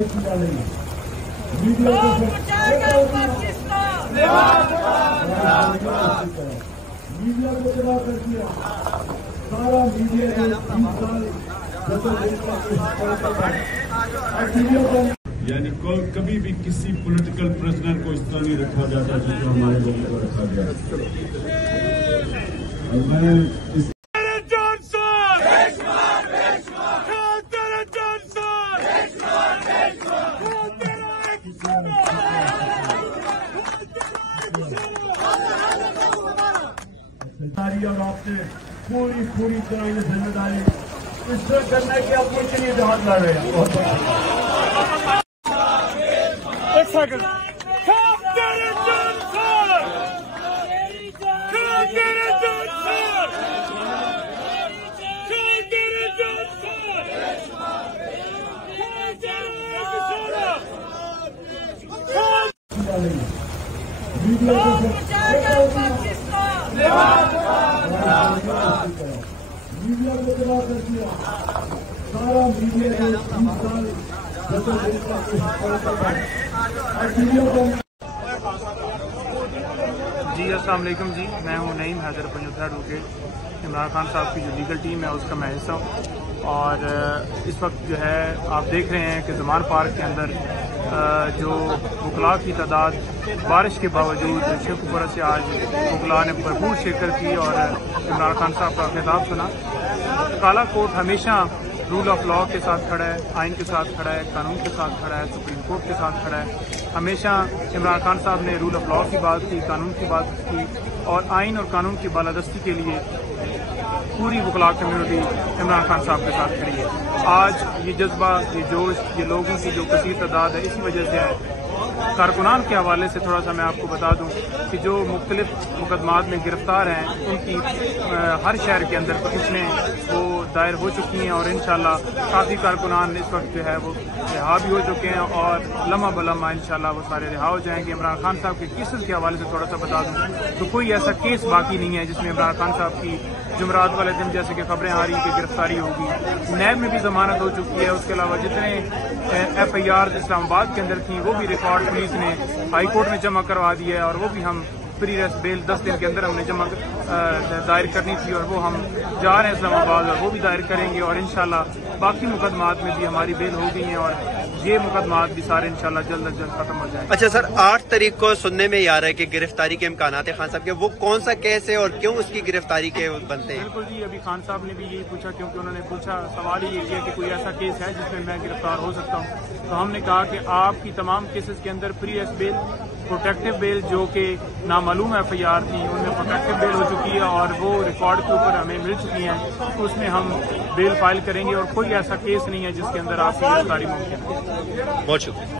Media کو تباہ کر دیا سارا میڈیا یعنی کبھی بھی کسی پولیٹیکل پریزنر کو اس طرح نہیں رکھا جاتا جس طرح ہمارے لوگوں کو رکھا گیا. اور میں اور آپ سے پوری طرح ذمہ داری اس طرح کرنا کہ آپ کچھ نہیں ہاتھ لا رہے ہیں. ایک سیکنڈ میڈیا کو تباہ کر دیا سارا میڈیا جی السلام علیکم جی، میں ہوں نعیم حیدر پنجوتھا ایڈوکیٹ. عمران خان صاحب کی جو لیگل ٹیم ہے اس کا میں حصہ ہوں، اور اس وقت جو ہے آپ دیکھ رہے ہیں کہ زمان پارک کے اندر جو وکلاء کی تعداد بارش کے باوجود شیخوپورہ سے آج وکلاء نے بھرپور شرکت کی اور عمران خان صاحب کا خطاب سنا. کالا کوٹ ہمیشہ رول آف لاء کے ساتھ کھڑا ہے، آئین کے ساتھ کھڑا ہے، قانون کے ساتھ کھڑا ہے، سپریم کورٹ کے ساتھ کھڑا ہے. ہمیشہ عمران خان صاحب نے رول آف لاء کی بات کی، قانون کی بات کی، اور آئین اور قانون کی بالادستی کے لیے پوری وکلاء کمیونٹی عمران خان صاحب کے ساتھ کھڑی ہے. آج یہ جذبہ، یہ جوش، یہ لوگوں کی جو کثیر تعداد ہے اسی وجہ سے ہے. کارکنان کے حوالے سے تھوڑا سا میں آپ کو بتا دوں کہ جو مختلف مقدمات میں گرفتار ہیں ان کی ہر شہر کے اندر پٹیشنیں وہ دائر ہو چکی ہیں، اور انشاءاللہ کافی کارکنان اس وقت جو ہے وہ رہا بھی ہو چکے ہیں، اور لمحہ بلمحہ انشاءاللہ وہ سارے رہا ہو جائیں گے. عمران خان صاحب کے کیسز کے حوالے سے تھوڑا سا بتا دوں تو کوئی ایسا کیس باقی نہیں ہے جس میں عمران خان صاحب کی جمعرات والے دن جیسے کہ خبریں آ رہی ہیں کہ گرفتاری ہوگی. نیب میں بھی ضمانت ہو چکی ہے. اس کے علاوہ جتنے ایف آئی آر اسلام آباد کے اندر تھیں وہ بھی ریکارڈ پولیس نے ہائی کورٹ میں جمع کروا دیا ہے، اور وہ بھی ہم فری ریسٹ بیل 10 دن کے اندر ہم نے جمع دائر کرنی تھی، اور وہ ہم جا رہے ہیں اسلام آباد اور وہ بھی دائر کریں گے. اور انشاءاللہ باقی مقدمات میں بھی ہماری بیل ہو گئی ہیں، اور یہ مقدمات بھی سارے انشاءاللہ جلد از جلد ختم ہو جائیں گے. اچھا سر، 8 تاریخ کو سننے میں آ رہا ہے کہ گرفتاری کے امکانات ہیں خان صاحب کے، وہ کون سا کیس ہے اور کیوں اس کی گرفتاری کے بنتے ہیں؟ بالکل جی، ابھی خان صاحب نے بھی یہی پوچھا، کیونکہ انہوں نے پوچھا، سوال ہی یہ کیا کہ کوئی ایسا کیس ہے جس میں میں گرفتار ہو سکتا ہوں. تو ہم نے کہا کہ آپ کی تمام کیسز کے اندر فری ریسٹ بیل، پروٹیکٹیو بیل جو کہ نامعلوم ایف آئی آر تھی ان میں پروٹیکٹیو بیل ہو چکی ہے، اور وہ ریکارڈ کے اوپر ہمیں مل چکی ہیں، تو اس میں ہم بیل فائل کریں گے. اور کوئی ایسا کیس نہیں ہے جس کے اندر آپ کی گرفتاری ممکن ہے. بہت شکریہ.